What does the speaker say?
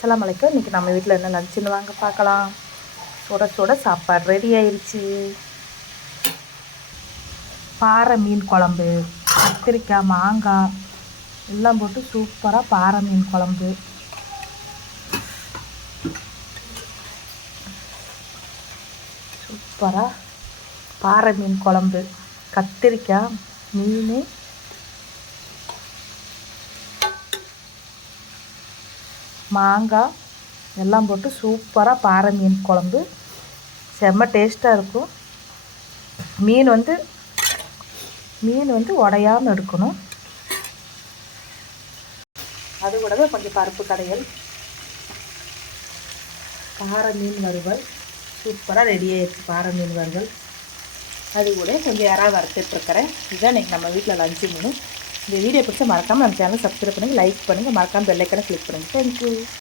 அஸ்ஸலாமு அலைக்கும். இன்றைக்கி நம்ம வீட்டில் என்ன லஞ்சுன்னு வாங்க பார்க்கலாம். சுட சுட சாப்பாடு ரெடி ஆயிடுச்சு. பாறை மீன் குழம்பு, கத்திரிக்காய், மாங்காய் எல்லாம் போட்டு சூப்பராக பாறை மீன் குழம்பு. சூப்பராக பாறை மீன் குழம்பு, கத்திரிக்காய், மீன், மாங்காய் எல்லாம் போட்டு சூப்பராக பாறை மீன் குழம்பு. செம்ம டேஸ்ட்டாக இருக்கும். மீன் வந்து உடையாமல் எடுக்கணும். அது கூடவே கொஞ்சம் பருப்பு கடையல், பாறை மீன் வறுவல் சூப்பராக ரெடி ஆயிடுச்சு. பாறை மீன் வறுவல் அது கூட கொஞ்சம் யாராவது வறுத்துட்ருக்கிறேன். இதுதான் இன்றைக்கி நம்ம வீட்டில் லஞ்சு மீன். இந்த வீடியோ பிடிச்சா மறக்காமல் நம்ம சேனல் சப்ஸ்கிரைப் பண்ணுங்கள், லைக் பண்ணுங்கள், மறக்காமல் பெல் ஐக்கானை கிளிக் பண்ணுங்கள். தேங்க்யூ.